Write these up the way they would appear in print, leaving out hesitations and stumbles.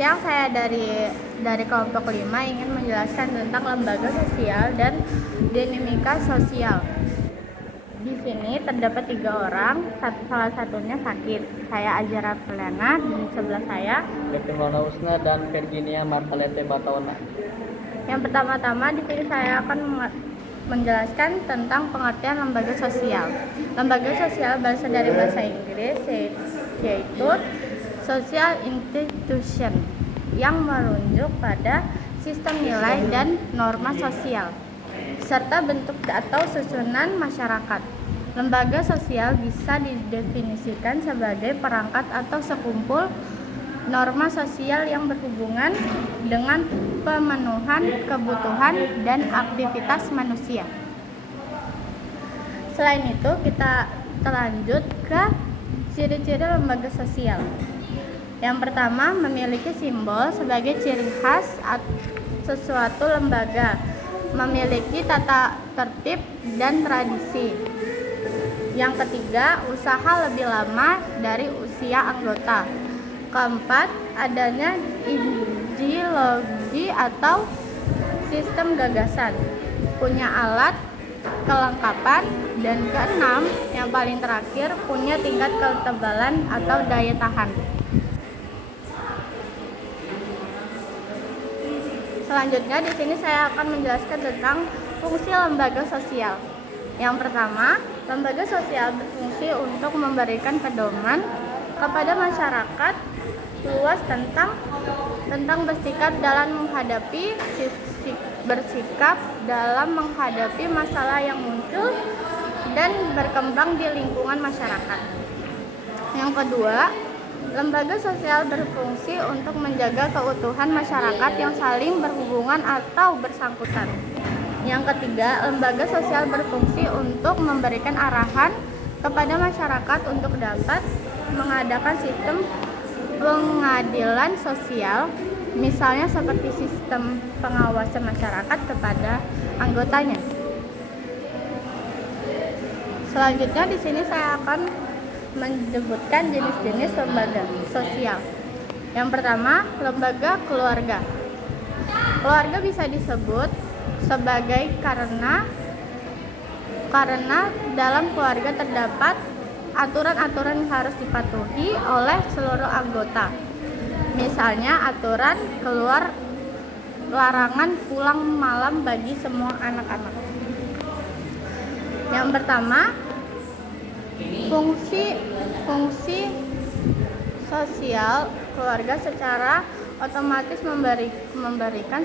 siang saya dari kelompok 5 ingin menjelaskan tentang lembaga sosial dan dinamika sosial. Di sini terdapat 3 orang, salah satunya sakit. Saya Azhara Peliana, di sebelah saya Kevin Maulana Usna dan Virginia Marvalete Batona. Yang pertama-tama di sini saya akan menjelaskan tentang pengertian lembaga sosial. Lembaga sosial berasal dari bahasa Inggris yaitu social institution yang merujuk pada sistem nilai dan norma sosial serta bentuk atau susunan masyarakat. Lembaga sosial bisa didefinisikan sebagai perangkat atau sekumpul norma sosial yang berhubungan dengan pemenuhan kebutuhan dan aktivitas manusia. Selain itu, kita terlanjut ke ciri-ciri lembaga sosial. Yang pertama, memiliki simbol sebagai ciri khas sesuatu lembaga, memiliki tata tertib dan tradisi. Yang ketiga, usaha lebih lama dari usia anggota. Keempat, adanya ideologi atau sistem gagasan, punya alat kelengkapan, dan keenam, yang paling terakhir, punya tingkat ketebalan atau daya tahan. Selanjutnya di sini saya akan menjelaskan tentang fungsi lembaga sosial. Yang pertama, lembaga sosial berfungsi untuk memberikan pedoman kepada masyarakat luas tentang bersikap dalam menghadapi masalah yang muncul dan berkembang di lingkungan masyarakat. Yang kedua, lembaga sosial berfungsi untuk menjaga keutuhan masyarakat yang saling berhubungan atau bersangkutan. Yang ketiga, lembaga sosial berfungsi untuk memberikan arahan kepada masyarakat untuk dapat mengadakan sistem pengadilan sosial, misalnya seperti sistem pengawasan masyarakat kepada anggotanya. Selanjutnya di sini saya akan menyebutkan jenis-jenis lembaga sosial. Yang pertama, lembaga keluarga. Keluarga bisa disebut sebagai karena dalam keluarga terdapat aturan-aturan yang harus dipatuhi oleh seluruh anggota. Misalnya aturan keluar larangan pulang malam bagi semua anak-anak. Yang pertama, fungsi sosial keluarga secara otomatis memberikan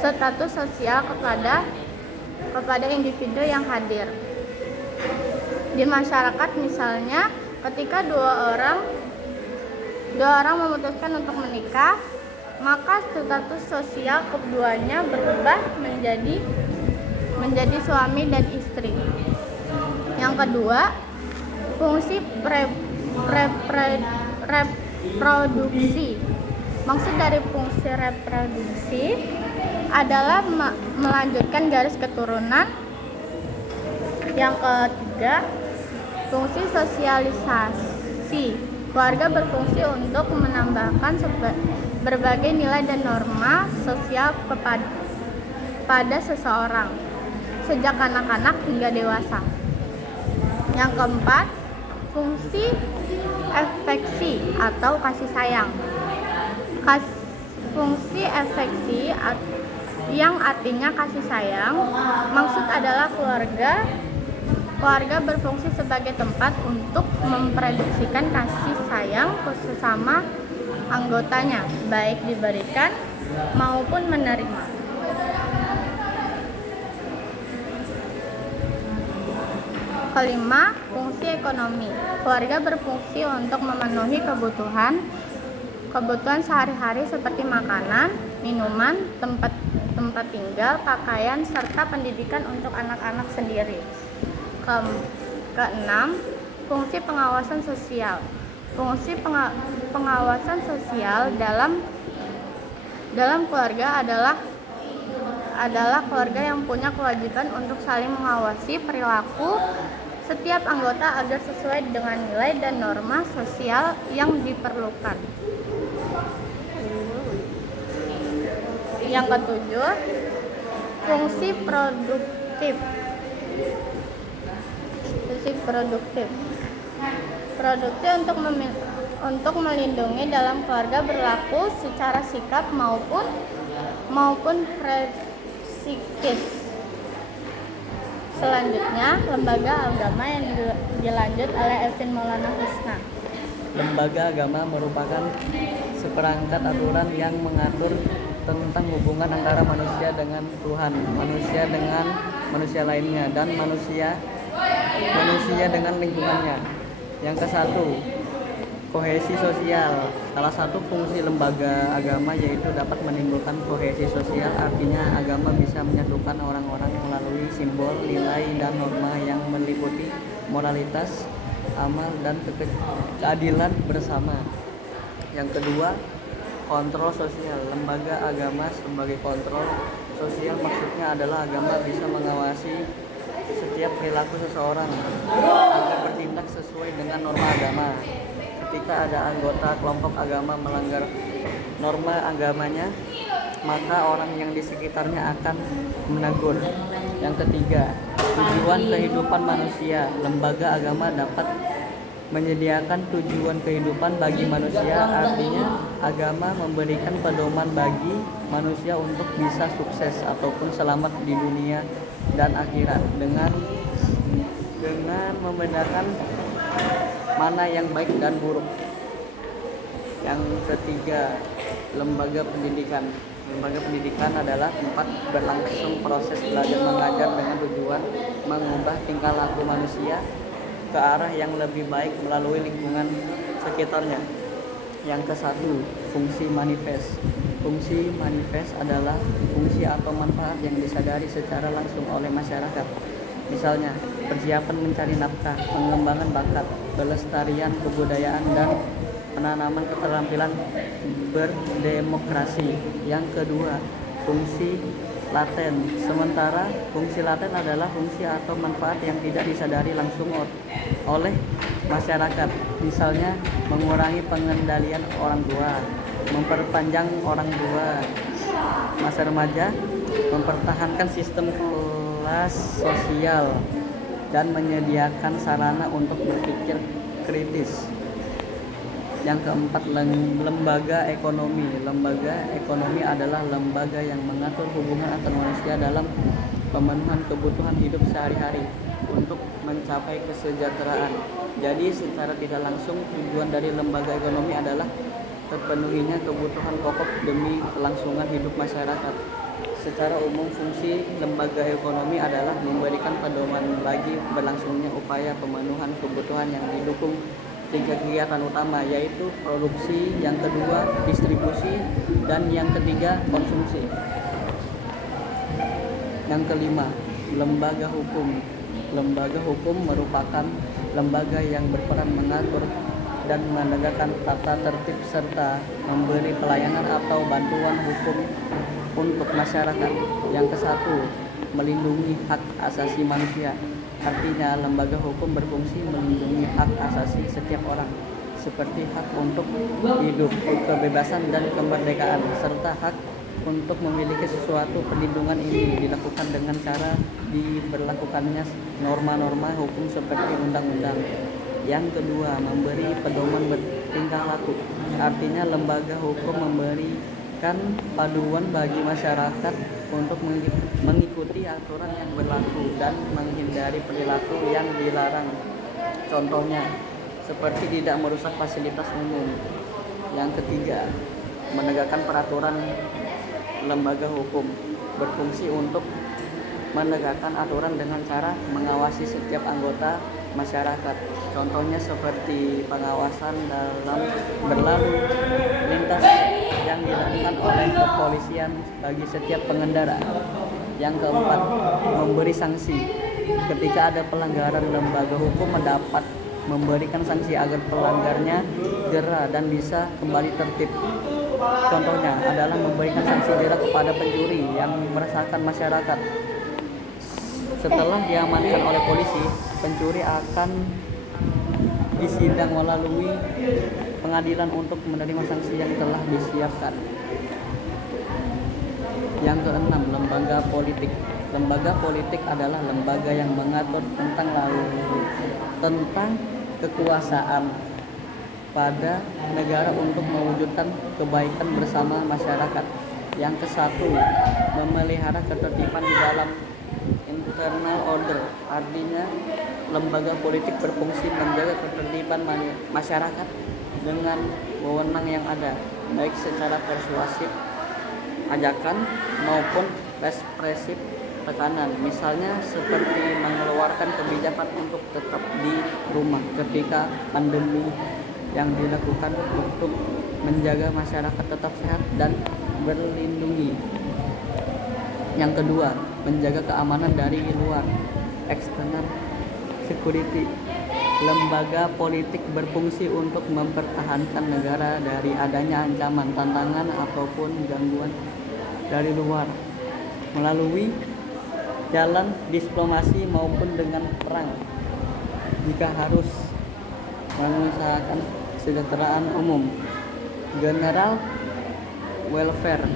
status sosial kepada individu yang hadir di masyarakat. Misalnya ketika dua orang memutuskan untuk menikah, maka status sosial keduanya berubah menjadi suami dan istri. Yang kedua, fungsi reproduksi. Maksud dari fungsi reproduksi adalah melanjutkan garis keturunan. Yang ketiga, fungsi sosialisasi. Keluarga berfungsi untuk menambahkan berbagai nilai dan norma sosial pada seseorang, sejak anak-anak hingga dewasa. Yang keempat, fungsi afeksi atau kasih sayang. Fungsi afeksi yang artinya kasih sayang, maksud adalah keluarga berfungsi sebagai tempat untuk memproduksikan kasih sayang ke sesama anggotanya, baik diberikan maupun menerima. Kelima, fungsi ekonomi. Keluarga berfungsi untuk memenuhi kebutuhan sehari-hari seperti makanan, minuman, tempat tinggal, pakaian, serta pendidikan untuk anak-anak sendiri. Keenam, fungsi pengawasan sosial. Fungsi pengawasan sosial dalam keluarga adalah keluarga yang punya kewajiban untuk saling mengawasi perilaku setiap anggota agar sesuai dengan nilai dan norma sosial yang diperlukan. Yang ketujuh, fungsi produktif. Fungsi produktif. Produksi untuk melindungi dalam keluarga berlaku secara sikap maupun psikis. Selanjutnya, lembaga agama yang dilanjut oleh Elvin Maulana Husna. Lembaga agama merupakan seperangkat aturan yang mengatur tentang hubungan antara manusia dengan Tuhan, manusia dengan manusia lainnya, dan manusia dengan lingkungannya. Yang ke-1, kohesi sosial. Salah satu fungsi lembaga agama yaitu dapat menimbulkan kohesi sosial, artinya agama bisa menyatukan orang-orang melalui simbol, nilai, dan norma yang meliputi moralitas, amal, dan keadilan bersama. Yang kedua, kontrol sosial. Lembaga agama sebagai kontrol sosial maksudnya adalah agama bisa mengawasi setiap perilaku seseorang agar bertindak sesuai dengan norma agama. Ketika ada anggota kelompok agama melanggar norma agamanya, maka orang yang di sekitarnya akan menegur. Yang ketiga, tujuan kehidupan manusia. Lembaga agama dapat menyediakan tujuan kehidupan bagi manusia, artinya agama memberikan pedoman bagi manusia untuk bisa sukses ataupun selamat di dunia dan akhirat dengan membedakan mana yang baik dan buruk. Yang ketiga, lembaga pendidikan. Lembaga pendidikan adalah tempat berlangsung proses belajar mengajar dengan tujuan mengubah tingkah laku manusia ke arah yang lebih baik melalui lingkungan sekitarnya. Yang ke-1, fungsi manifest. Fungsi manifest adalah fungsi atau manfaat yang disadari secara langsung oleh masyarakat. Misalnya, persiapan mencari nafkah, pengembangan bakat, pelestarian kebudayaan, dan penanaman keterampilan berdemokrasi. Yang kedua, fungsi laten. Sementara fungsi laten adalah fungsi atau manfaat yang tidak disadari langsung oleh masyarakat. Misalnya, mengurangi pengendalian orang tua, memperpanjang orang tua masa remaja, mempertahankan sistem kelas sosial, dan menyediakan sarana untuk berpikir kritis. Yang keempat, lembaga ekonomi. Lembaga ekonomi adalah lembaga yang mengatur hubungan antar manusia dalam pemenuhan kebutuhan hidup sehari-hari untuk mencapai kesejahteraan. Jadi secara tidak langsung tujuan dari lembaga ekonomi adalah terpenuhinya kebutuhan pokok demi kelangsungan hidup masyarakat. Secara umum, fungsi lembaga ekonomi adalah memberikan pedoman bagi berlangsungnya upaya pemenuhan kebutuhan yang didukung 3 kegiatan utama, yaitu produksi, yang kedua distribusi, dan yang ketiga konsumsi. Yang kelima, lembaga hukum. Lembaga hukum merupakan lembaga yang berperan mengatur dan menegakkan tata tertib serta memberi pelayanan atau bantuan hukum untuk masyarakat. Yang ke-1, melindungi hak asasi manusia. Artinya, lembaga hukum berfungsi melindungi hak asasi setiap orang, seperti hak untuk hidup, kebebasan, dan kemerdekaan, serta hak untuk memiliki sesuatu. Perlindungan ini dilakukan dengan cara diberlakukannya norma-norma hukum seperti undang-undang. Yang kedua, memberi pedoman bertingkah laku. Artinya, lembaga hukum memberikan paduan bagi masyarakat untuk mengikuti aturan yang berlaku dan menghindari perilaku yang dilarang. Contohnya, seperti tidak merusak fasilitas umum. Yang ketiga, menegakkan peraturan. Lembaga hukum berfungsi untuk menegakkan aturan dengan cara mengawasi setiap anggota masyarakat. Contohnya seperti pengawasan dalam berlalu lintas yang dilakukan oleh kepolisian bagi setiap pengendara. Yang keempat, memberi sanksi. Ketika ada pelanggaran, lembaga hukum mendapat memberikan sanksi agar pelanggarnya jera dan bisa kembali tertib. Contohnya adalah memberikan sanksi jera kepada pencuri yang meresahkan masyarakat. Setelah diamankan oleh polisi, pencuri akan disidang melalui pengadilan untuk menerima sanksi yang telah disiapkan. Yang keenam, lembaga politik. Lembaga politik adalah lembaga yang mengatur tentang kekuasaan pada negara untuk mewujudkan kebaikan bersama masyarakat. Yang kesatu, memelihara ketertiban di dalam internal order. Artinya, lembaga politik berfungsi menjaga ketertiban masyarakat dengan wewenang yang ada, baik secara persuasif, ajakan, maupun represif, tekanan. Misalnya seperti mengeluarkan kebijakan untuk tetap di rumah ketika pandemi yang dilakukan untuk menjaga masyarakat tetap sehat dan berlindungi. Yang kedua, menjaga keamanan dari luar, external security. Lembaga politik berfungsi untuk mempertahankan negara dari adanya ancaman, tantangan, ataupun gangguan dari luar melalui jalan diplomasi maupun dengan perang jika harus, mengusahakan kesejahteraan umum. General welfare.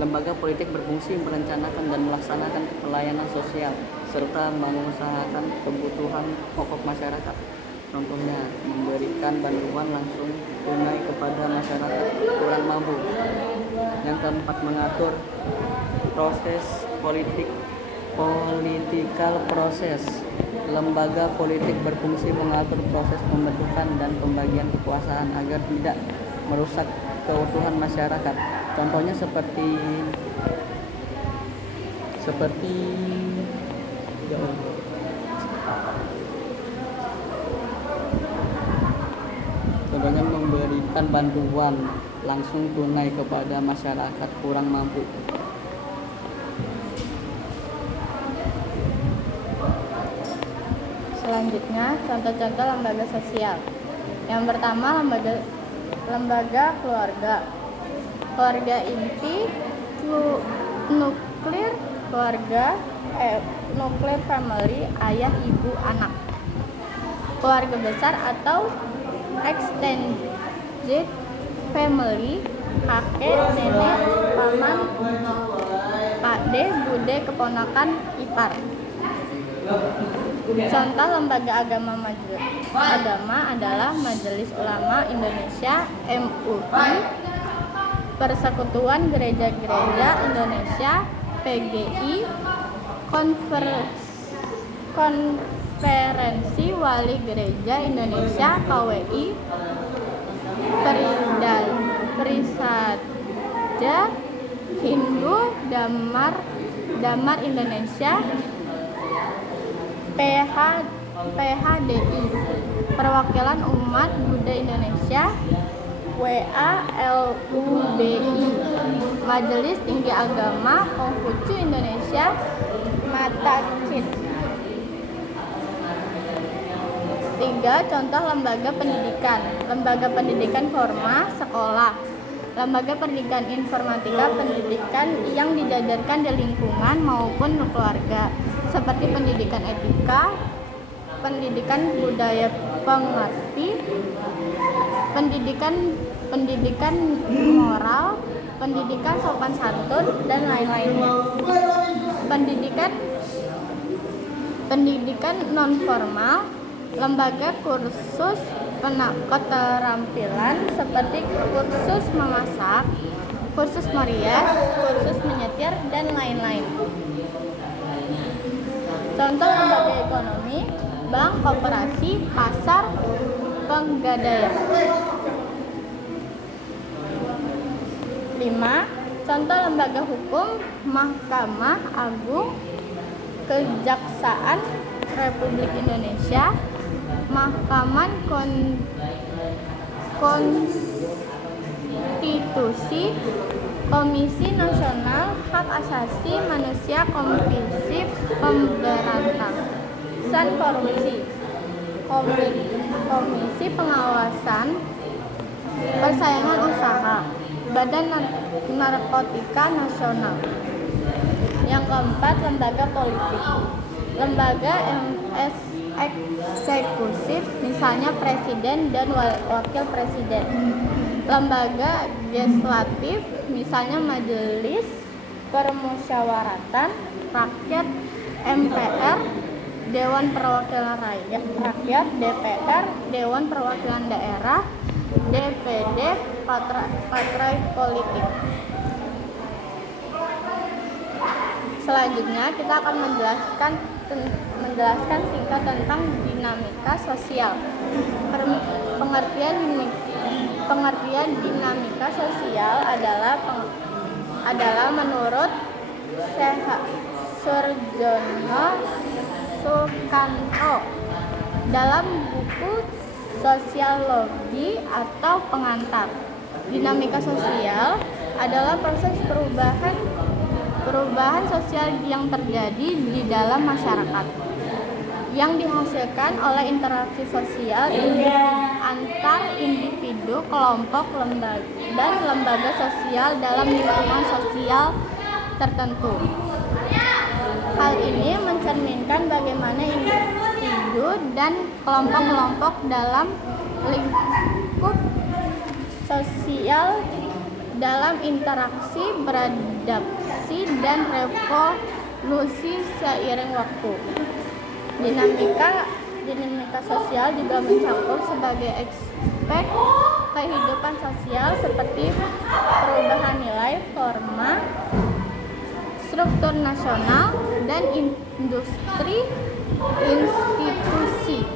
Lembaga politik berfungsi merencanakan dan melaksanakan pelayanan sosial serta mengusahakan kebutuhan pokok masyarakat. Contohnya, memberikan bantuan langsung tunai kepada masyarakat kurang mampu. Yang keempat, mengatur proses political proses. Lembaga politik berfungsi mengatur proses pembentukan dan pembagian kekuasaan agar tidak merusak keutuhan masyarakat. Contohnya seperti contohnya memberikan bantuan langsung tunai kepada masyarakat kurang mampu. Selanjutnya, contoh-contoh lembaga sosial. Yang pertama, lembaga keluarga. Keluarga inti, nuklir keluarga, nuclear family, ayah, ibu, anak. Keluarga besar atau extended family, kakek, nenek, paman, pakde, bude, keponakan, ipar. Contoh lembaga agama adalah Majelis Ulama Indonesia (MUI), Persekutuan Gereja-Gereja Indonesia (PGI), Konferensi Wali Gereja Indonesia (KWI), Perisadja Hindu Damar Indonesia, PHDI, Perwakilan Umat Buddha Indonesia, WALUBI, Majelis Tinggi Agama Konghucu Indonesia, Matacit. 3. Contoh lembaga pendidikan. Lembaga pendidikan formal, sekolah. Lembaga pendidikan informatika, pendidikan yang dijajarkan di lingkungan maupun keluarga, seperti pendidikan etika, pendidikan budaya pengerti, pendidikan moral, pendidikan sopan santun, dan lain-lainnya. Pendidikan non formal, lembaga kursus keterampilan seperti kursus memasak, kursus merias, kursus menyetir, dan lain-lain. Contoh lembaga ekonomi, bank, koperasi, pasar, penggadaian. 5. Contoh lembaga hukum, Mahkamah Agung, Kejaksaan Republik Indonesia, Mahkamah Konstitusi, Komisi Nasional Hak Asasi Manusia, Komisi Pemberantasan Korupsi, Komisi Pengawasan Persaingan Usaha, Badan Narkotika Nasional. Yang keempat, lembaga politik. Lembaga eksekutif, misalnya presiden dan wakil presiden. Lembaga legislatif, misalnya majelis permusyawaratan rakyat MPR, Dewan Perwakilan Rakyat DPR, Dewan Perwakilan Daerah DPD, partai politik. Selanjutnya kita akan menjelaskan singkat tentang dinamika sosial. Pengertian dinamika sosial adalah menurut Surjono Sukanto dalam buku Sosiologi atau Pengantar. Dinamika sosial adalah proses perubahan sosial yang terjadi di dalam masyarakat yang dihasilkan oleh interaksi sosial antar individu, kelompok, dan lembaga sosial dalam lingkungan sosial tertentu. Hal ini mencerminkan bagaimana individu dan kelompok-kelompok dalam lingkup sosial dalam interaksi, beradaptasi, dan revolusi seiring waktu. Dinamika sosial juga mencakup sebagai aspek kehidupan sosial seperti perubahan nilai, forma, struktur nasional, dan industri institusi.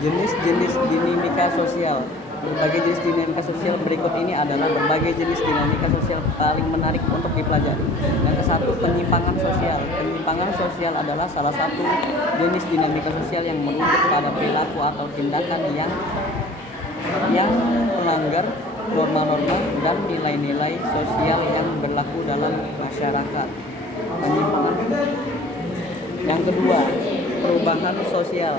Jenis-jenis dinamika sosial. Berbagai jenis dinamika sosial berikut ini adalah berbagai jenis dinamika sosial paling menarik untuk dipelajari. Yang ke-1, penyimpangan sosial. Penyimpangan sosial adalah salah satu jenis dinamika sosial yang merujuk pada perilaku atau tindakan yang melanggar norma-norma dan nilai-nilai sosial yang berlaku dalam masyarakat. Penyimpangan. Yang kedua, perubahan sosial.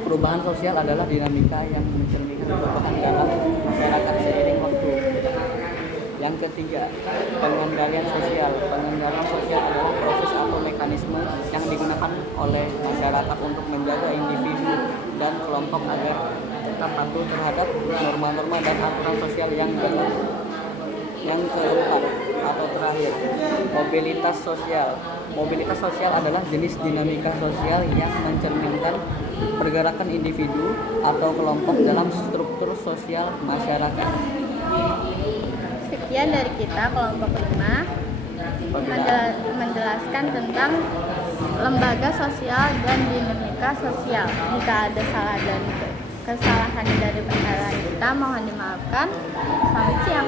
Perubahan sosial adalah dinamika yang mencerminkan perubahan dalam masyarakat seiring waktu. Yang ketiga, pengendalian sosial. Pengendalian sosial adalah proses atau mekanisme yang digunakan oleh masyarakat untuk menjaga individu dan kelompok agar tetap patuh terhadap norma-norma dan aturan sosial yang berlaku. Yang keempat atau terakhir, mobilitas sosial. Mobilitas sosial adalah jenis dinamika sosial yang mencerminkan pergerakan individu atau kelompok dalam struktur sosial masyarakat. Sekian dari kita kelompok 5 menjelaskan tentang lembaga sosial dan dinamika sosial. Jika ada kesalahan dari penjelasan kita mohon dimaafkan. Selamat siang.